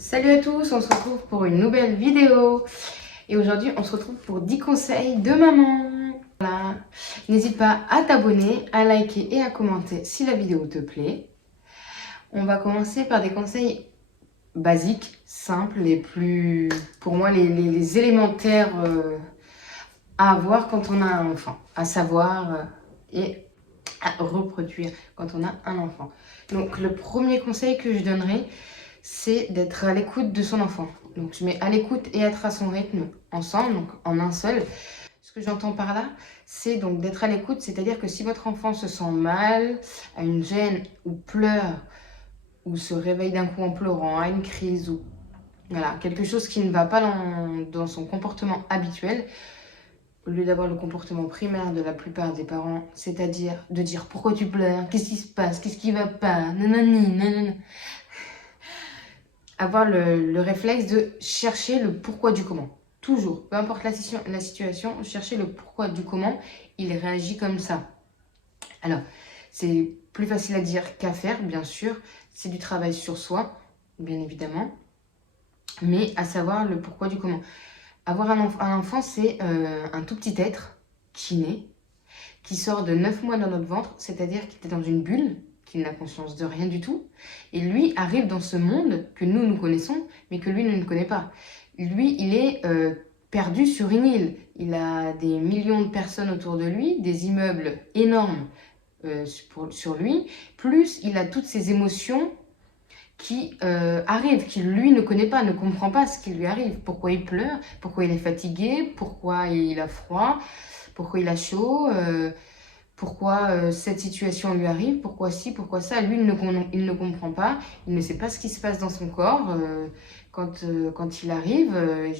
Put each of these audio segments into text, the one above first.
Salut à tous, on se retrouve pour une nouvelle vidéo. Et aujourd'hui, on se retrouve pour 10 conseils de maman. Voilà. N'hésite pas à t'abonner, à liker et à commenter si la vidéo te plaît. On va commencer par des conseils basiques, simples, pour moi, les élémentaires à avoir quand on a un enfant. À savoir et à reproduire quand on a un enfant. Donc, le premier conseil que je donnerai, c'est d'être à l'écoute de son enfant. Donc je mets à l'écoute et être à son rythme ensemble, donc en un seul. Ce que j'entends par là, c'est donc d'être à l'écoute, c'est-à-dire que si votre enfant se sent mal, a une gêne ou pleure, ou se réveille d'un coup en pleurant, a une crise, ou voilà, quelque chose qui ne va pas dans son comportement habituel, au lieu d'avoir le comportement primaire de la plupart des parents, c'est-à-dire de dire pourquoi tu pleures, qu'est-ce qui se passe, qu'est-ce qui va pas, nanani, nanana, avoir le réflexe de chercher le pourquoi du comment. Toujours, peu importe la situation, chercher le pourquoi du comment, il réagit comme ça. Alors, c'est plus facile à dire qu'à faire, bien sûr. C'est du travail sur soi, bien évidemment. Mais à savoir le pourquoi du comment. Avoir un enfant, c'est un tout petit être qui naît, qui sort de 9 mois dans notre ventre, c'est-à-dire qu'il est dans une bulle, qu'il n'a conscience de rien du tout. Et lui arrive dans ce monde que nous connaissons, mais que lui ne connaît pas. Lui, il est perdu sur une île. Il a des millions de personnes autour de lui, des immeubles énormes sur lui, plus il a toutes ces émotions qui arrivent, qu'il lui ne connaît pas, ne comprend pas ce qui lui arrive. Pourquoi il pleure, pourquoi il est fatigué, pourquoi il a froid, pourquoi il a chaud, pourquoi cette situation lui arrive, pourquoi ci, pourquoi ça. Lui, il ne comprend pas, il ne sait pas ce qui se passe dans son corps quand il arrive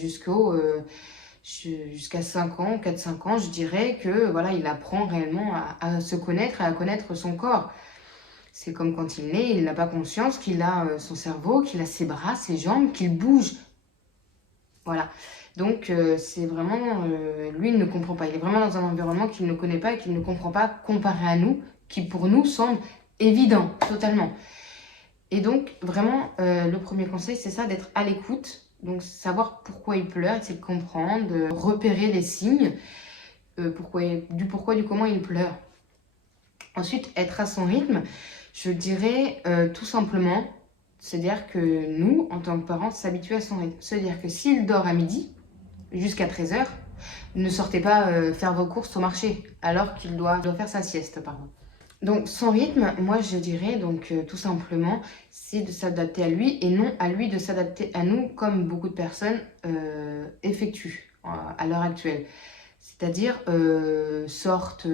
jusqu'à 5 ans, 4-5 ans, je dirais que voilà, il apprend réellement à se connaître et à connaître son corps. C'est comme quand il naît, il n'a pas conscience qu'il a son cerveau, qu'il a ses bras, ses jambes, qu'il bouge. Voilà. Donc, c'est vraiment... lui, il ne comprend pas. Il est vraiment dans un environnement qu'il ne connaît pas et qu'il ne comprend pas comparé à nous, qui pour nous semble évident, totalement. Et donc, vraiment, le premier conseil, c'est ça, d'être à l'écoute. Donc, savoir pourquoi il pleure, essayer de comprendre, de repérer les signes, pourquoi, du comment il pleure. Ensuite, être à son rythme, je dirais tout simplement, c'est-à-dire que nous, en tant que parents, s'habituer à son rythme. C'est-à-dire que s'il dort à midi, jusqu'à 13 h, ne sortez pas faire vos courses au marché, alors qu'il doit faire sa sieste, pardon. Donc son rythme, moi je dirais donc tout simplement, c'est de s'adapter à lui et non à lui de s'adapter à nous, comme beaucoup de personnes effectuent à l'heure actuelle. C'est-à-dire sortent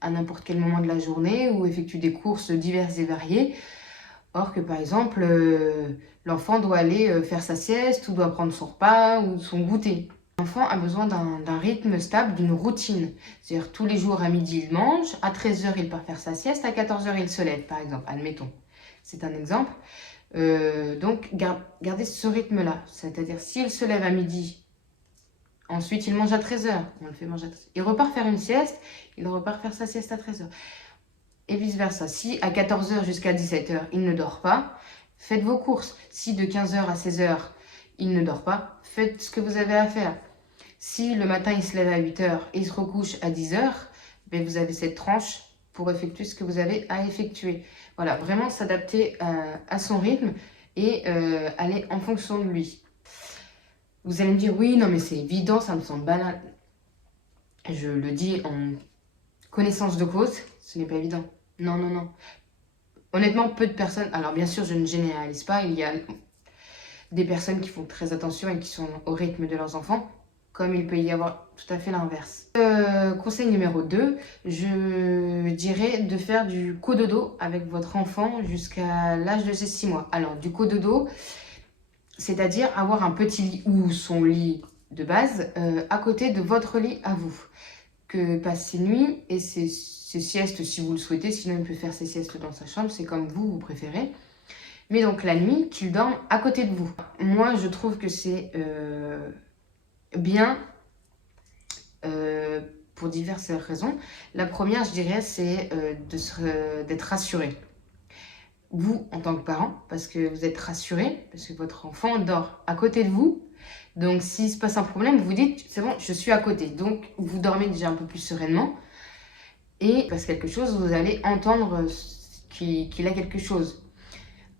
à n'importe quel moment de la journée ou effectuent des courses diverses et variées. Or que par exemple, l'enfant doit aller faire sa sieste ou doit prendre son repas ou son goûter. L'enfant a besoin d'un rythme stable, d'une routine. C'est-à-dire tous les jours à midi il mange, à 13 h il part faire sa sieste, à 14 h il se lève par exemple, admettons. C'est un exemple. Donc gardez ce rythme-là. C'est-à-dire s'il se lève à midi, ensuite il mange à 13 h, on le fait manger à 13 h. Il repart faire une sieste, il repart faire sa sieste à 13 h. Et vice versa. Si à 14 h jusqu'à 17 h il ne dort pas, faites vos courses. Si de 15 h à 16 h il ne dort pas, faites ce que vous avez à faire. Si le matin il se lève à 8 h et il se recouche à 10 h, ben vous avez cette tranche pour effectuer ce que vous avez à effectuer. Voilà, vraiment s'adapter à son rythme et aller en fonction de lui. Vous allez me dire, oui, non mais c'est évident, ça me semble banal. Je le dis en connaissance de cause, ce n'est pas évident. Non, non, non. Honnêtement, peu de personnes, alors bien sûr je ne généralise pas, il y a des personnes qui font très attention et qui sont au rythme de leurs enfants, comme il peut y avoir tout à fait l'inverse. Conseil numéro 2, je dirais de faire du cododo avec votre enfant jusqu'à l'âge de ses 6 mois. Alors du cododo, c'est-à-dire avoir un petit lit ou son lit de base à côté de votre lit à vous. Que passe ses nuits et ses siestes si vous le souhaitez, sinon il peut faire ses siestes dans sa chambre, c'est comme vous préférez. Mais donc la nuit, qu'il dorme à côté de vous. Moi, je trouve que c'est bien pour diverses raisons. La première, je dirais, c'est d'être rassuré. vous en tant que parent, parce que vous êtes rassuré, parce que votre enfant dort à côté de vous. Donc, s'il se passe un problème, vous vous dites, c'est bon, je suis à côté. Donc, vous dormez déjà un peu plus sereinement. Et il passe quelque chose, vous allez entendre qu'il a quelque chose.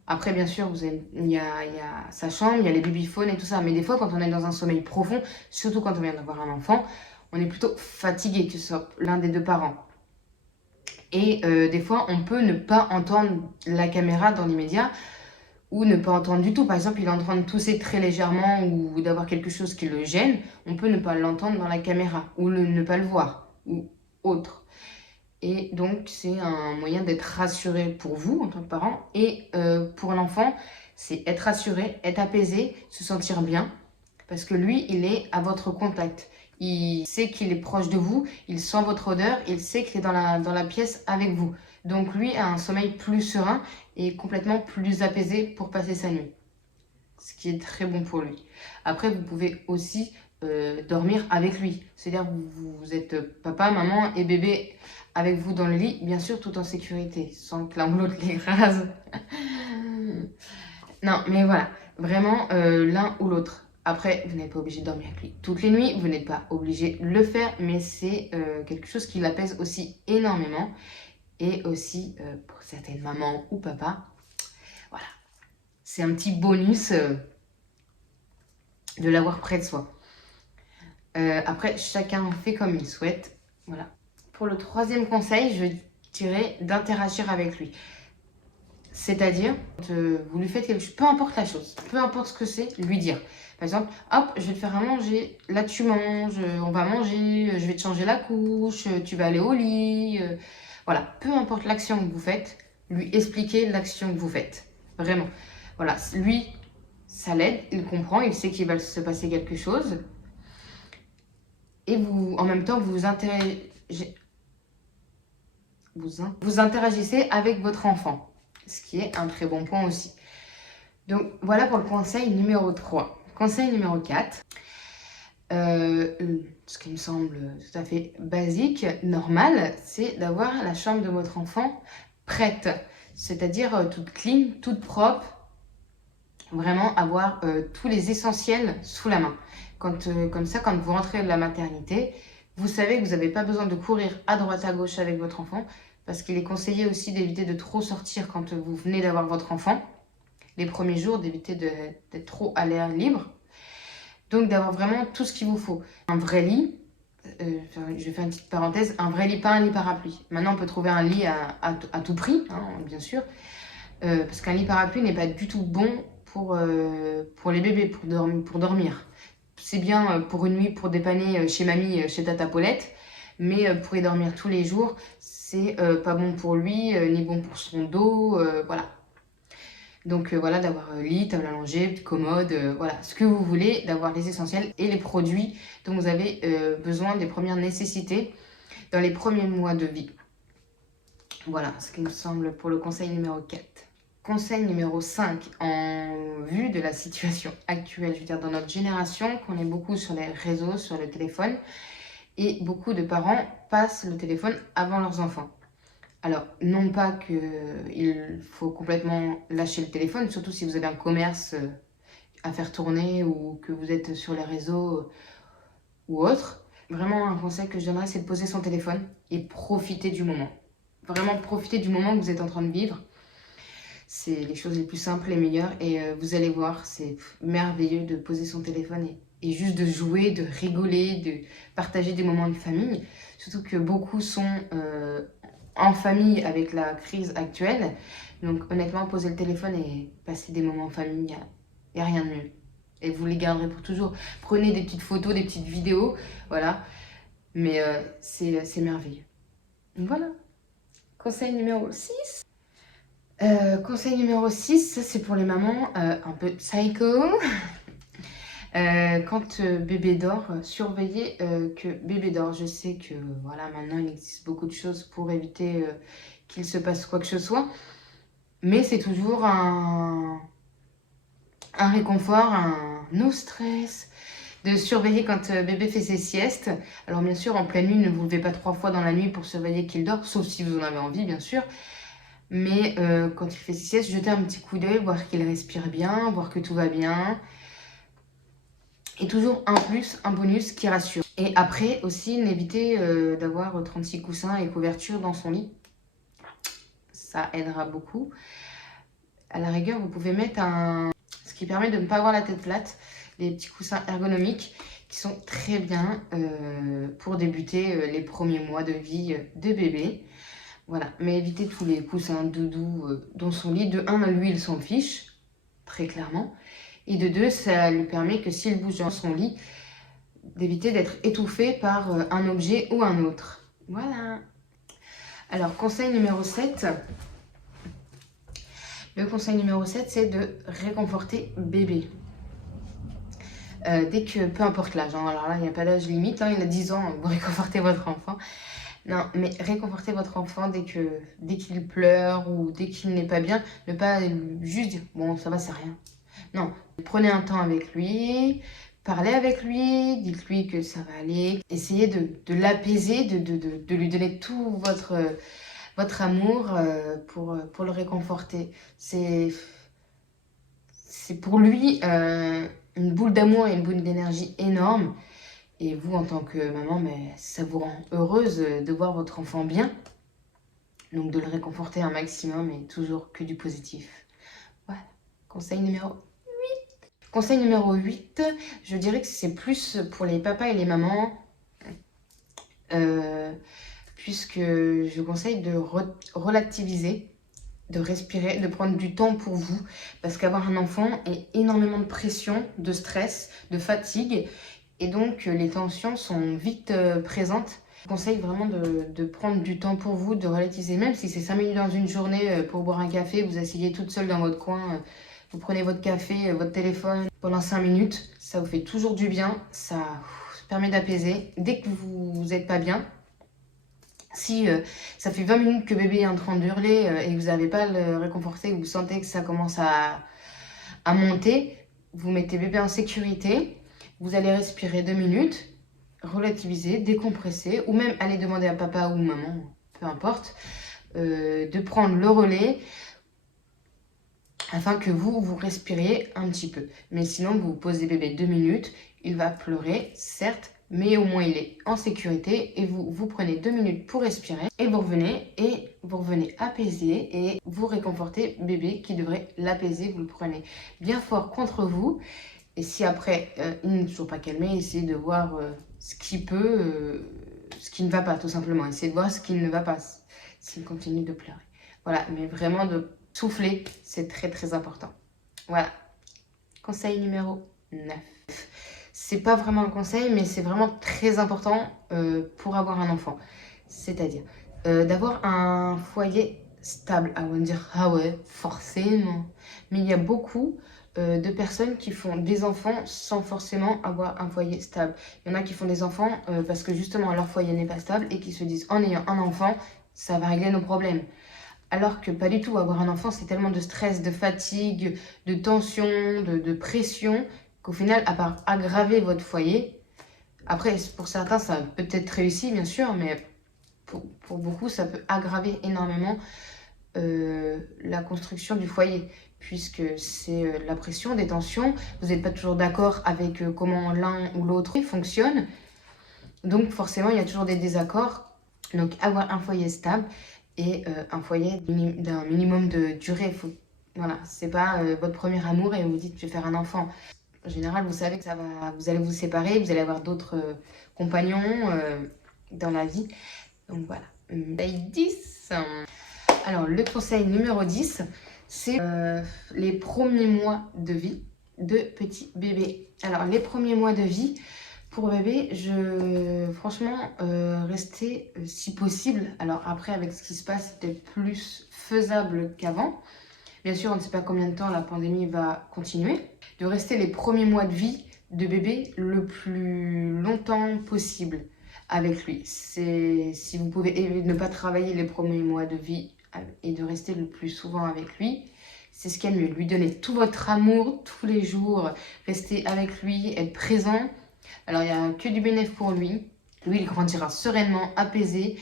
Après, bien sûr, il y a sa chambre, il y a les babyphones et tout ça. Mais des fois, quand on est dans un sommeil profond, surtout quand on vient d'avoir un enfant, on est plutôt fatigué, que ce soit l'un des deux parents. Et des fois, on peut ne pas entendre la caméra dans l'immédiat ou ne pas entendre du tout. Par exemple, il est en train de tousser très légèrement ou d'avoir quelque chose qui le gêne. On peut ne pas l'entendre dans la caméra ou ne pas le voir ou autre. Et donc, c'est un moyen d'être rassuré pour vous en tant que parent. Et pour l'enfant, c'est être rassuré, être apaisé, se sentir bien. Parce que lui, il est à votre contact. Il sait qu'il est proche de vous, il sent votre odeur, il sait qu'il est dans la pièce avec vous. Donc lui a un sommeil plus serein et complètement plus apaisé pour passer sa nuit. Ce qui est très bon pour lui. Après, vous pouvez aussi dormir avec lui. C'est-à-dire vous êtes papa, maman et bébé avec vous dans le lit, bien sûr, tout en sécurité, sans que l'un ou l'autre l'écrase. Non, mais voilà, vraiment l'un ou l'autre. Après, vous n'êtes pas obligé de dormir avec lui toutes les nuits, vous n'êtes pas obligé de le faire, mais c'est quelque chose qui l'apaise aussi énormément. Et aussi, pour certaines mamans ou papas, voilà, c'est un petit bonus de l'avoir près de soi. Après, chacun fait comme il souhaite. Voilà. Pour le troisième conseil, je dirais d'interagir avec lui. C'est-à-dire, vous lui faites quelque chose, peu importe la chose, peu importe ce que c'est, lui dire. Par exemple, hop, je vais te faire à manger, là tu manges, on va manger, je vais te changer la couche, tu vas aller au lit. Voilà, peu importe l'action que vous faites, lui expliquer l'action que vous faites. Vraiment. Voilà, lui, ça l'aide, il comprend, il sait qu'il va se passer quelque chose. Et vous, en même temps, vous interagissez avec votre enfant, ce qui est un très bon point aussi. Donc voilà pour le conseil numéro 3. Conseil numéro 4, ce qui me semble tout à fait basique, normal, c'est d'avoir la chambre de votre enfant prête, c'est-à-dire toute clean, toute propre, vraiment avoir tous les essentiels sous la main. Comme ça, quand vous rentrez de la maternité, vous savez que vous n'avez pas besoin de courir à droite à gauche avec votre enfant, parce qu'il est conseillé aussi d'éviter de trop sortir quand vous venez d'avoir votre enfant. Les premiers jours, d'éviter d'être trop à l'air libre. Donc d'avoir vraiment tout ce qu'il vous faut. Un vrai lit, je vais faire une petite parenthèse, un vrai lit, pas un lit parapluie. Maintenant, on peut trouver un lit à tout prix, hein, bien sûr, parce qu'un lit parapluie n'est pas du tout bon pour les bébés, pour dormir. C'est bien pour une nuit, pour dépanner chez mamie, chez Tata Paulette, mais pour y dormir tous les jours, c'est pas bon pour lui, ni bon pour son dos, voilà. Donc voilà, d'avoir lit, table à langer, commode, voilà, ce que vous voulez, d'avoir les essentiels et les produits dont vous avez besoin des premières nécessités dans les premiers mois de vie. Voilà, ce qui me semble pour le conseil numéro 4. Conseil numéro 5, en vue de la situation actuelle, je veux dire dans notre génération, qu'on est beaucoup sur les réseaux, sur le téléphone, et beaucoup de parents passent le téléphone avant leurs enfants. Alors, non pas qu'il faut complètement lâcher le téléphone, surtout si vous avez un commerce à faire tourner ou que vous êtes sur les réseaux ou autre. Vraiment, un conseil que je donnerais, c'est de poser son téléphone et profiter du moment. Vraiment profiter du moment que vous êtes en train de vivre. C'est les choses les plus simples, les meilleures. Et vous allez voir, c'est merveilleux de poser son téléphone et juste de jouer, de rigoler, de partager des moments de famille. Surtout que beaucoup sont en famille avec la crise actuelle. Donc honnêtement, poser le téléphone et passer des moments en famille, il n'y a rien de mieux. Et vous les garderez pour toujours. Prenez des petites photos, des petites vidéos, voilà. Mais c'est merveilleux. Donc voilà. Conseil numéro 6. Conseil numéro 6, ça c'est pour les mamans un peu psycho. Quand bébé dort, surveillez que bébé dort. Je sais que voilà, maintenant il existe beaucoup de choses pour éviter qu'il se passe quoi que ce soit. Mais c'est toujours un réconfort, un no stress de surveiller quand bébé fait ses siestes. Alors bien sûr, en pleine nuit, ne vous levez pas 3 fois dans la nuit pour surveiller qu'il dort, sauf si vous en avez envie, bien sûr. Mais quand il fait ses siestes, jetez un petit coup d'œil, voir qu'il respire bien, voir que tout va bien. Et toujours un plus, un bonus qui rassure. Et après aussi, n'évitez d'avoir 36 coussins et couvertures dans son lit. Ça aidera beaucoup. À la rigueur, vous pouvez mettre ce qui permet de ne pas avoir la tête plate, des petits coussins ergonomiques qui sont très bien pour débuter les premiers mois de vie de bébé. Voilà, mais évitez tous les coussins doudou dans son lit. De 1, lui, il s'en fiche, très clairement. Et de 2, ça lui permet que s'il bouge dans son lit, d'éviter d'être étouffé par un objet ou un autre. Voilà. Alors, conseil numéro 7. Le conseil numéro 7, c'est de réconforter bébé. Dès que, peu importe l'âge, hein, alors là, il n'y a pas d'âge limite, hein, il a 10 ans, vous réconfortez votre enfant. Non, mais réconfortez votre enfant dès qu'il pleure ou dès qu'il n'est pas bien. Ne pas juste dire, bon, ça va, c'est rien. Non, prenez un temps avec lui, parlez avec lui, dites-lui que ça va aller. Essayez de l'apaiser, de lui donner tout votre amour pour le réconforter. C'est pour lui une boule d'amour et une boule d'énergie énorme. Et vous, en tant que maman, mais ça vous rend heureuse de voir votre enfant bien. Donc de le réconforter un maximum et toujours que du positif. Voilà. Conseil numéro 8. Conseil numéro 8, je dirais que c'est plus pour les papas et les mamans. Puisque je conseille de relativiser, de respirer, de prendre du temps pour vous. Parce qu'avoir un enfant est énormément de pression, de stress, de fatigue. Et donc, les tensions sont vite présentes. Je vous conseille vraiment de prendre du temps pour vous, de relativiser. Même si c'est 5 minutes dans une journée pour boire un café, vous asseyez toute seule dans votre coin, vous prenez votre café, votre téléphone pendant 5 minutes. Ça vous fait toujours du bien, ça permet d'apaiser. Dès que vous n'êtes pas bien, si ça fait 20 minutes que bébé est en train d'hurler et que vous n'avez pas le réconforté, que vous sentez que ça commence à monter, vous mettez bébé en sécurité. Vous allez respirer 2 minutes, relativiser, décompresser, ou même aller demander à papa ou maman, peu importe, de prendre le relais afin que vous respiriez un petit peu. Mais sinon, vous posez bébé 2 minutes, il va pleurer, certes, mais au moins il est en sécurité et vous prenez 2 minutes pour respirer et vous revenez apaiser et vous réconfortez bébé qui devrait l'apaiser. Vous le prenez bien fort contre vous. Et si après, il n'est toujours pas calmé, essayez de voir ce qui ne va pas, tout simplement. Essayez de voir ce qui ne va pas, s'il continue de pleurer. Voilà, mais vraiment de souffler, c'est très très important. Voilà. Conseil numéro 9. C'est pas vraiment un conseil, mais c'est vraiment très important pour avoir un enfant. C'est-à-dire d'avoir un foyer stable. Ah, on va me dire, ah ouais, forcément. Mais il y a beaucoup de personnes qui font des enfants sans forcément avoir un foyer stable. Il y en a qui font des enfants parce que justement leur foyer n'est pas stable et qui se disent en ayant un enfant, ça va régler nos problèmes. Alors que pas du tout, avoir un enfant c'est tellement de stress, de fatigue, de tension, de pression qu'au final, à part aggraver votre foyer, après pour certains ça peut être réussi bien sûr, mais pour beaucoup ça peut aggraver énormément la construction du foyer, puisque c'est la pression, des tensions, vous n'êtes pas toujours d'accord avec comment l'un ou l'autre fonctionne, donc forcément il y a toujours des désaccords. Donc avoir un foyer stable et un foyer d'un minimum de durée. Voilà, c'est pas votre premier amour et vous dites je vais faire un enfant. En général, vous savez que vous allez vous séparer, vous allez avoir d'autres compagnons dans la vie. Donc voilà. Conseil 10. Alors, le conseil numéro 10, c'est les premiers mois de vie de petit bébé. Alors, les premiers mois de vie pour bébé, franchement, rester si possible. Alors après, avec ce qui se passe, c'est peut-être plus faisable qu'avant. Bien sûr, on ne sait pas combien de temps la pandémie va continuer. De rester les premiers mois de vie de bébé le plus longtemps possible avec lui. Si vous pouvez ne pas travailler les premiers mois de vie et de rester le plus souvent avec lui, c'est ce qu'il y a de mieux. Lui donner tout votre amour tous les jours, rester avec lui, être présent. Alors, il n'y a que du bénéfice pour lui. Lui, il grandira sereinement, apaisé.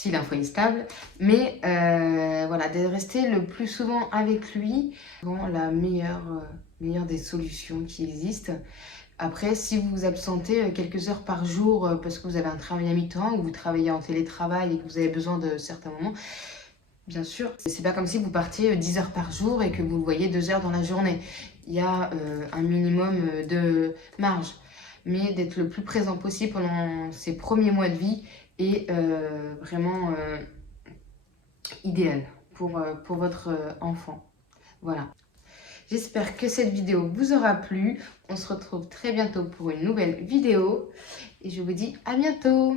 s'il a un foyer stable. Mais voilà, de rester le plus souvent avec lui, vraiment la meilleure des solutions qui existent. Après, si vous vous absentez quelques heures par jour parce que vous avez un travail à mi-temps ou vous travaillez en télétravail et que vous avez besoin de certains moments, bien sûr, c'est pas comme si vous partiez 10 heures par jour et que vous le voyez 2 heures dans la journée. Il y a un minimum de marge. Mais d'être le plus présent possible pendant ces premiers mois de vie est vraiment idéal pour votre enfant. Voilà. J'espère que cette vidéo vous aura plu. On se retrouve très bientôt pour une nouvelle vidéo. Et je vous dis à bientôt!